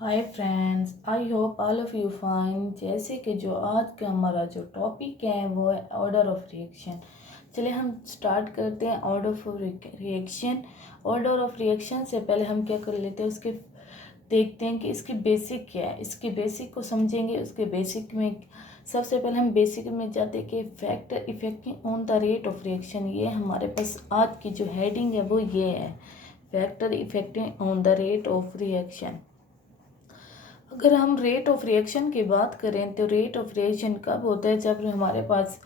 Hi friends, I hope all of you fine. जैसे कि जो आज का हमारा जो टॉपिक है वो है ऑर्डर ऑफ रिएक्शन। चलिए हम स्टार्ट करते हैं order of reaction. Order of reaction से पहले हम क्या कर लेते हैं, उसके देखते हैं कि इसकी बेसिक क्या है। इसकी बेसिक को समझेंगे। उसके बेसिक में सबसे पहले हम बेसिक में जाते हैं कि factor affecting on the rate of reaction. ये हमारे पास आज की जो हेडिंग है वो ये है, factor affecting on the rate of reaction. अगर हम रेट ऑफ रिएक्शन की बात करें तो रेट ऑफ रिएक्शन कब होता है, जब हमारे पास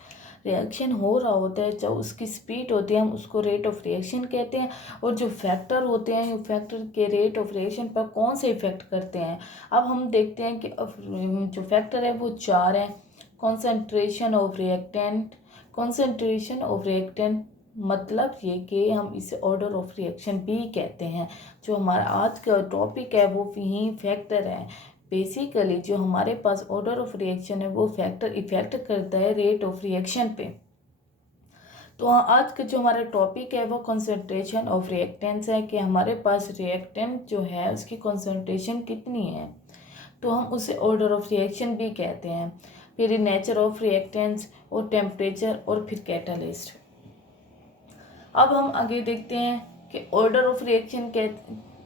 रिएक्शन हो रहा होता है, जब उसकी स्पीड होती है हम उसको रेट ऑफ रिएक्शन कहते हैं। और जो फैक्टर होते हैं, फैक्टर के रेट ऑफ रिएक्शन पर कौन से इफेक्ट करते हैं। अब हम देखते हैं कि जो फैक्टर है वो चार हैं। Concentration of reactant, concentration of reactant मतलब ये कि हम इसे ऑर्डर ऑफ रिएक्शन भी कहते हैं। जो हमारा आज का टॉपिक है वो यही फैक्टर है। बेसिकली जो हमारे पास ऑर्डर ऑफ रिएक्शन है वो फैक्टर इफेक्ट करता है रेट ऑफ रिएक्शन पे। तो आज का जो हमारा टॉपिक है वो कंसंट्रेशन ऑफ रिएक्टेंट्स है, कि हमारे पास रिएक्टेंट जो है उसकी कंसंट्रेशन कितनी है, तो हम उसे ऑर्डर ऑफ रिएक्शन भी कहते हैं। फिर नेचर ऑफ रिएक्टेंट्स और टेम्परेचर और फिर कैटालिस्ट। अब हम आगे देखते हैं कि ऑर्डर ऑफ रिएक्शन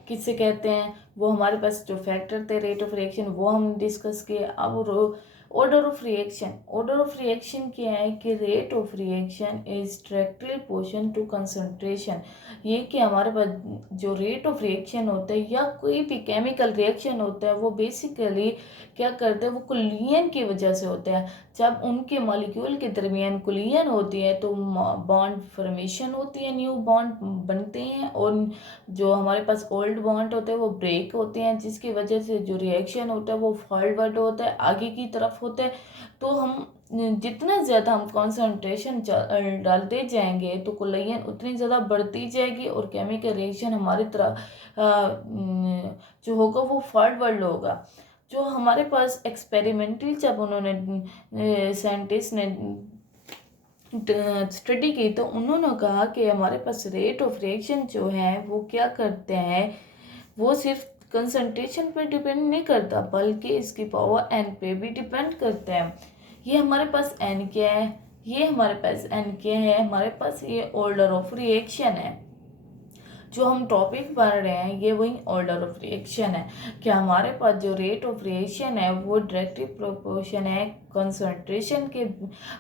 किससे कहते हैं। वो हमारे पास जो फैक्टर थे रेट ऑफ रिएक्शन वो हम डिस्कस किए। अब order of reaction, order of reaction क्या है कि rate of reaction is directly proportional to concentration. ये कि हमारे पास जो रेट ऑफ रिएक्शन होता है या कोई भी केमिकल रिएक्शन होता है वो बेसिकली क्या करते हैं, वो कुलियन की वजह से होता है। जब उनके मॉलिक्यूल के दरमियान कुलियन होती है तो बॉन्ड फॉर्मेशन होती है, न्यू बॉन्ड बनते हैं, और जो हमारे पास ओल्ड बॉन्ड होते हैं वो ब्रेक होते हैं, जिसकी वजह से जो रिएक्शन होता है वो फॉरवर्ड होता है, आगे की तरफ होता है। तो हम जितना ज़्यादा हम कॉन्सेंट्रेशन डालते जाएंगे तो कुलियन उतनी ज़्यादा बढ़ती जाएगी और केमिकल रिएक्शन हमारी तरफ जो होगा वो फॉरवर्ड होगा। जो हमारे पास एक्सपेरिमेंटली जब उन्होंने साइंटिस्ट ने स्टडी की तो उन्होंने कहा कि हमारे पास रेट ऑफ रिएक्शन जो है वो क्या करते हैं, वो सिर्फ कंसंट्रेशन पे डिपेंड नहीं करता बल्कि इसकी पावर एन पे भी डिपेंड करता है। ये हमारे पास एन क्या है, ये हमारे पास एन क्या है, हमारे पास ये ऑर्डर ऑफ रिएक्शन है। जो हम टॉपिक पढ़ रहे हैं ये वही ऑर्डर ऑफ रिएक्शन है कि हमारे पास जो रेट ऑफ रिएक्शन है वो डायरेक्टली प्रोपोर्शन है कंसंट्रेशन के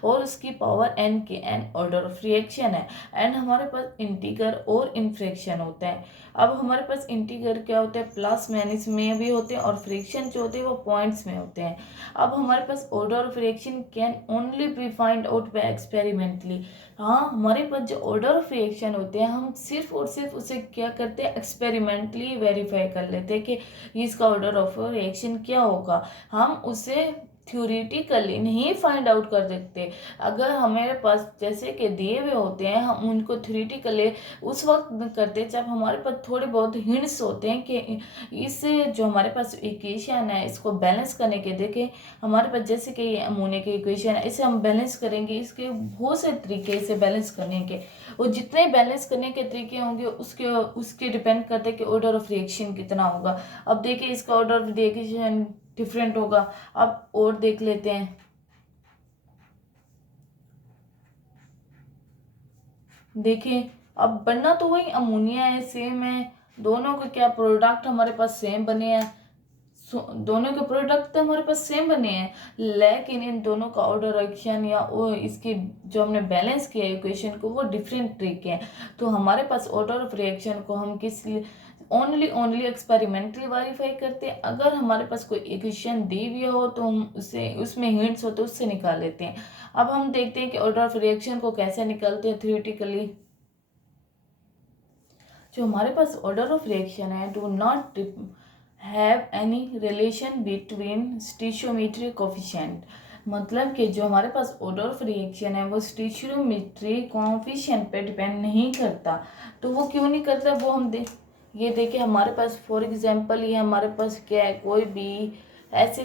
और उसकी पावर एन के, एन ऑर्डर ऑफ रिएक्शन है। एंड हमारे पास इंटीगर और इनफ्रैक्शन होता है। अब हमारे पास इंटीगर क्या होता है, प्लस माइनस में भी होते हैं, और फ्रैक्शन जो होते हैं वो पॉइंट्स में होते हैं। अब हमारे पास order of reaction can only be find out by experimentally. हाँ, हमारे पास जो ऑर्डर ऑफ रिएक्शन होते हैं हम सिर्फ और सिर्फ उसे क्या करते हैं, एक्सपेरिमेंटली वेरीफाई कर लेते हैं कि इसका ऑर्डर ऑफ रिएक्शन क्या होगा। हम उसे थ्योरेटिकली नहीं फाइंड आउट कर सकते। अगर हमारे पास जैसे कि दिए हुए होते हैं हम उनको थ्योरेटिकली उस वक्त करते हैं जब हमारे पास थोड़े बहुत हिंट्स होते हैं कि इससे जो हमारे पास इक्वेशन है इसको बैलेंस करने के देखें। हमारे पास जैसे कि ये अमोनिया की इक्वेशन है, इसे हम बैलेंस करेंगे, इसके बहुत से तरीके इसे बैलेंस करने के, और जितने बैलेंस करने के तरीके होंगे उसके उसके डिपेंड करते हैं कि ऑर्डर ऑफ रिएक्शन कितना होगा। अब देखिए इसका ऑर्डर ऑफ रिएक्शन डिफरेंट होगा। अब और देख लेते हैं। देखिए अब बनना तो वही अमोनिया है, सेम है, दोनों के क्या प्रोडक्ट हमारे पास सेम बने हैं। दोनों के प्रोडक्ट तो हमारे पास सेम बने हैं, लेकिन इन दोनों का ऑर्डर रिएक्शन या वो इसकी जो हमने बैलेंस किया इक्वेशन को वो डिफरेंट तरीके हैं। तो हमारे पास ऑर्डर ऑफ रिएक्शन को हम किस ओनली एक्सपेरिमेंटली वेरीफाई करते हैं। अगर हमारे पास कोई इक्वेशन दी हुई हो तो हम उसे उसमें हिंट्स हो तो उससे निकाल लेते हैं। अब हम देखते हैं कि ऑर्डर ऑफ रिएक्शन को कैसे निकालते हैं थ्योरेटिकली। जो हमारे पास ऑर्डर ऑफ रिएक्शन है do not have any relation between stoichiometry coefficient. मतलब कि जो हमारे पास ऑर्डर ऑफ रिएक्शन है वो स्टिशियोमेट्री कोफिशिएंट पे डिपेंड नहीं करता। तो वो क्यों नहीं करता वो हम ये देखिए हमारे पास फॉर एग्जांपल ये हमारे पास क्या है, कोई भी ऐसे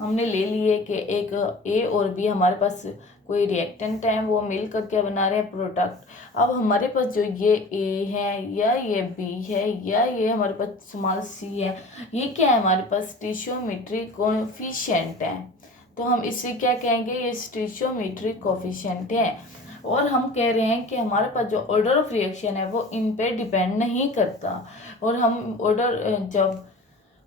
हमने ले लिए कि एक ए और बी हमारे पास कोई रिएक्टेंट है, वो मिलकर क्या बना रहे हैं, प्रोडक्ट। अब हमारे पास जो ये ए है या ये बी है या ये हमारे पास स्मॉल सी है, ये क्या है, हमारे पास स्टोइचोमेट्रिक कोएफिशिएंट है। तो हम इससे क्या कहेंगे, ये स्टोइचोमेट्रिक कोएफिशिएंट है। और हम कह रहे हैं कि हमारे पास जो ऑर्डर ऑफ रिएक्शन है वो इन पे डिपेंड नहीं करता। और हम जब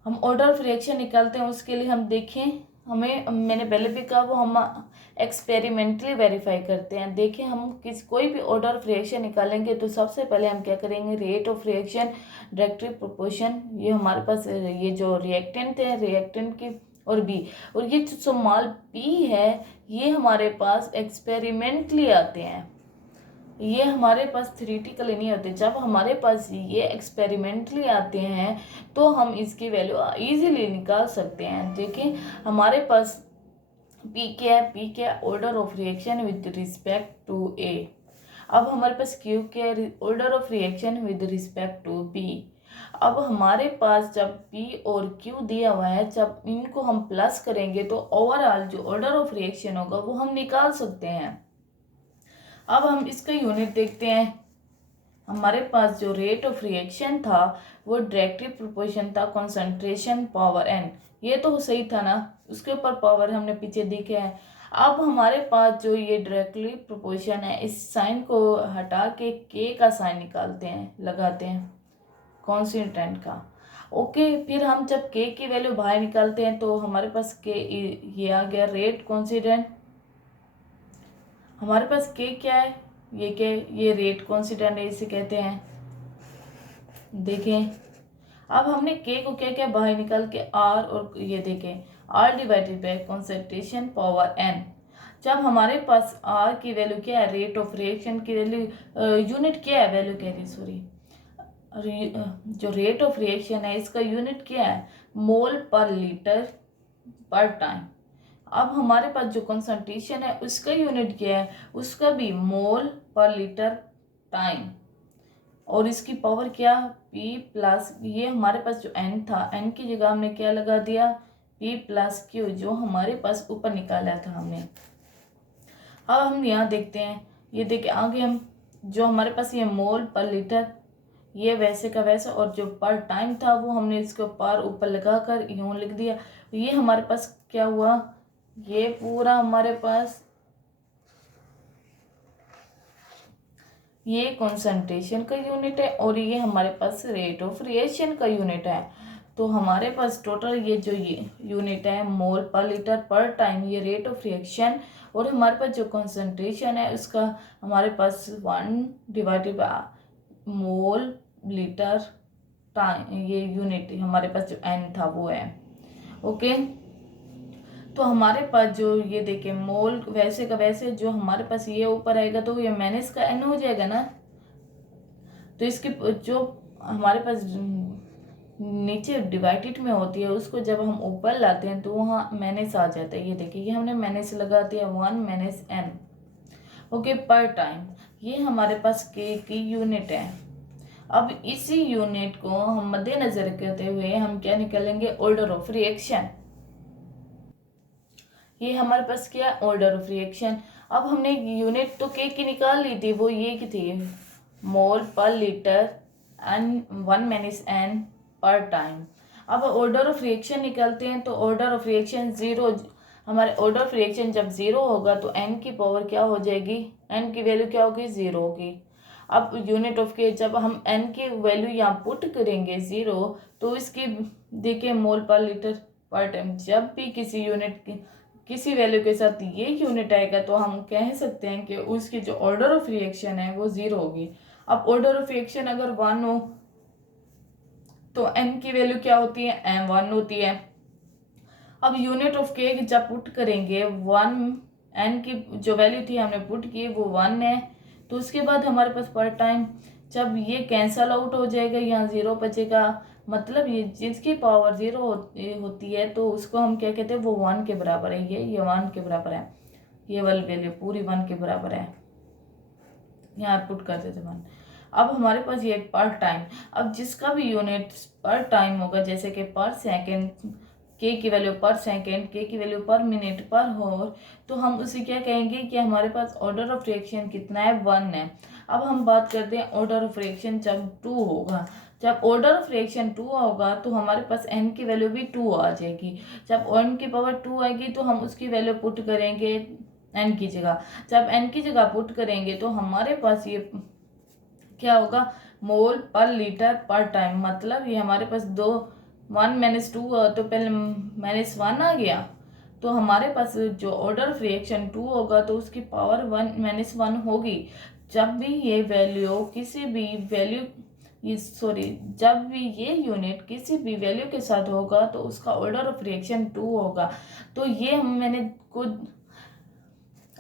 हम ऑर्डर ऑफ रिएक्शन निकालते हैं उसके लिए हम देखें, हमें मैंने पहले भी कहा वो हम एक्सपेरिमेंटली वेरीफाई करते हैं। देखें हम कोई भी ऑर्डर ऑफ रिएक्शन निकालेंगे तो सबसे पहले हम क्या करेंगे, rate of reaction, directly proportion, ये हमारे पास ये जो रिएक्टेंट है, रिएक्टेंट की और बी, और ये जो स्मॉल पी है ये हमारे पास एक्सपेरिमेंटली आते हैं, ये हमारे पास थ्योरेटिकली नहीं होते। जब हमारे पास ये एक्सपेरिमेंटली आते हैं तो हम इसकी वैल्यू इजीली निकाल सकते हैं। देखिए हमारे पास पी क्या है, पी क्या है, order of reaction with respect to A. अब हमारे पास क्यू क्या है, order of reaction with respect to B. अब हमारे पास जब पी और क्यू दिया हुआ है, जब इनको हम प्लस करेंगे तो ओवरऑल जो ऑर्डर ऑफ रिएक्शन होगा वो हम निकाल सकते हैं। अब हम इसका यूनिट देखते हैं। हमारे पास जो रेट ऑफ रिएक्शन था वो डायरेक्टली प्रोपोर्शन था कंसंट्रेशन पावर एन, ये तो सही था ना, उसके ऊपर पावर हमने पीछे देखे हैं। अब हमारे पास जो ये डायरेक्टली प्रोपोर्शन है, इस साइन को हटा के का साइन निकालते हैं, लगाते हैं कॉन्स्टेंट का। ओके, फिर हम जब के की वैल्यू बाहर निकालते हैं तो हमारे पास के ये आ गया रेट कॉन्स्टेंट। हमारे पास के क्या है, ये रेट कॉन्स्टेंट है, इसे कहते हैं। देखें अब हमने के को क्या क्या बाहर निकाल के आर, और ये देखें R divided by concentration power N. जब हमारे पास आर की वैल्यू क्या है, रेट ऑफ रिएक्शन की वैल्यू, यूनिट क्या है, वैल्यू कह रही सॉरी, जो रेट ऑफ रिएक्शन है इसका यूनिट क्या है, मोल पर लीटर पर टाइम। अब हमारे पास जो कंसंट्रेशन है उसका यूनिट क्या है, उसका भी मोल पर लीटर टाइम, और इसकी पावर क्या, P प्लस, ये हमारे पास जो N था, N की जगह हमने क्या लगा दिया, P प्लस Q, जो हमारे पास ऊपर निकाला था हमने। अब हम यहाँ देखते हैं, ये देखिए आगे हम जो हमारे पास ये मोल पर लीटर, ये वैसे का वैसा, और जो पर टाइम था वो हमने इसको पर ऊपर लगाकर यूँ लिख दिया। ये हमारे पास क्या हुआ, ये पूरा हमारे पास ये कंसंट्रेशन का यूनिट है और ये हमारे पास रेट ऑफ रिएक्शन का यूनिट है। तो हमारे पास टोटल ये जो ये यूनिट है मोल पर लीटर पर टाइम, ये रेट ऑफ रिएक्शन, और हमारे पास जो कंसंट्रेशन है उसका हमारे पास 1 divided by mole litre time, ये यूनिट हमारे पास जो n था वो है। ओके, तो हमारे पास जो ये देखें मोल वैसे का वैसे, जो हमारे पास ये ऊपर आएगा तो ये माइनस का n हो जाएगा ना, तो इसकी जो हमारे पास नीचे डिवाइडेड में होती है उसको जब हम ऊपर लाते हैं तो वहाँ माइनस आ जाता है। ये देखिए ये हमने माइनस लगा दिया, 1 माइनस n। ओके, पर टाइम, ये हमारे पास के की यूनिट है। अब इसी यूनिट को हम मद्देनजर करते हुए हम क्या निकालेंगे, ऑर्डर ऑफ रिएक्शन। ये हमारे पास क्या है, ऑर्डर ऑफ रिएक्शन। अब हमने यूनिट तो के की निकाल ली थी, वो ये की थी मोल पर लीटर एन 1 माइनस एन पर टाइम। अब ऑर्डर ऑफ रिएक्शन निकालते हैं तो ऑर्डर ऑफ रिएक्शन 0, हमारे ऑर्डर ऑफ रिएक्शन जब 0 होगा तो एन की पावर क्या हो जाएगी, एन की वैल्यू क्या होगी, 0 होगी। अब यूनिट ऑफ के जब हम एन की वैल्यू यहाँ पुट करेंगे 0, तो इसकी देखिए मोल पर लीटर पर टाइम, जब भी किसी यूनिट की किसी वैल्यू के साथ ये यूनिट आएगा तो हम कह सकते हैं कि उसकी जो ऑर्डर ऑफ रिएक्शन है वो 0 होगी। अब ऑर्डर ऑफ रिएक्शन अगर 1 हो तो n की वैल्यू क्या होती है, m1 होती है। अब यूनिट ऑफ के जब पुट करेंगे 1, n की जो वैल्यू थी हमने पुट की वो 1 है, तो उसके बाद हमारे पास पर टाइम जब ये कैंसल आउट हो जाएगा, यहाँ 0 बचेगा, मतलब ये जिसकी पावर 0 होती है तो उसको हम क्या कहते हैं, वो 1 के बराबर है। ये 1 के बराबर है, ये वाली वैल्यू पूरी 1 के बराबर है, यहाँ पुट कर देते 1। अब हमारे पास ये पर टाइम, अब जिसका भी यूनिट पर टाइम होगा जैसे कि पर सेकेंड के की वैल्यू पर सेकेंड, के की वैल्यू पर मिनट पर होर, तो हम उसे क्या कहेंगे कि हमारे पास ऑर्डर ऑफ रिएक्शन कितना है, 1 है। अब हम बात करते हैं ऑर्डर ऑफ रिएक्शन जब 2 होगा। जब ऑर्डर ऑफ रिएक्शन 2 होगा तो हमारे पास n की वैल्यू भी 2 आ जाएगी। जब n की पावर 2 आएगी तो हम उसकी वैल्यू पुट करेंगे n की जगह। जब n की जगह पुट करेंगे तो हमारे पास ये क्या होगा, मोल पर लीटर पर टाइम। मतलब ये हमारे पास 1 - 2 तो पहले -1 आ गया, तो हमारे पास जो ऑर्डर ऑफ रिएक्शन 2 होगा तो उसकी पावर 1 - 1 होगी। जब भी ये वैल्यू किसी भी वैल्यू जब भी ये यूनिट किसी भी वैल्यू के साथ होगा तो उसका ऑर्डर ऑफ रिएक्शन 2 होगा। तो ये मैंने खुद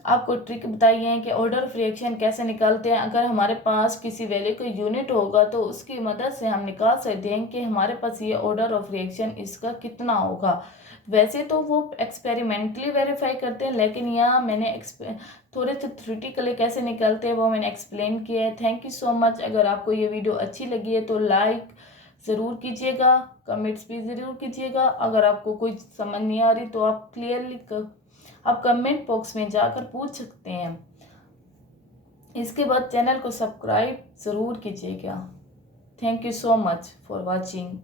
आपको ट्रिक बताई है कि ऑर्डर ऑफ रिएक्शन कैसे निकालते हैं। अगर हमारे पास किसी वैल्यू का यूनिट होगा तो उसकी मदद से हम निकाल सकते हैं कि हमारे पास ये ऑर्डर ऑफ रिएक्शन इसका कितना होगा। वैसे तो वो एक्सपेरिमेंटली वेरीफाई करते हैं, लेकिन यहाँ मैंने थोड़े से थ्योरेटिकली कैसे निकलते हैं वो मैंने एक्सप्लेन किया है। Thank you so much. अगर आपको ये वीडियो अच्छी लगी है तो लाइक ज़रूर कीजिएगा, कमेंट्स भी ज़रूर कीजिएगा। अगर आपको कोई समझ नहीं आ रही तो आप क्लियरली आप कमेंट बॉक्स में जाकर पूछ सकते हैं। इसके बाद चैनल को सब्सक्राइब ज़रूर कीजिएगा। Thank you so much for watching.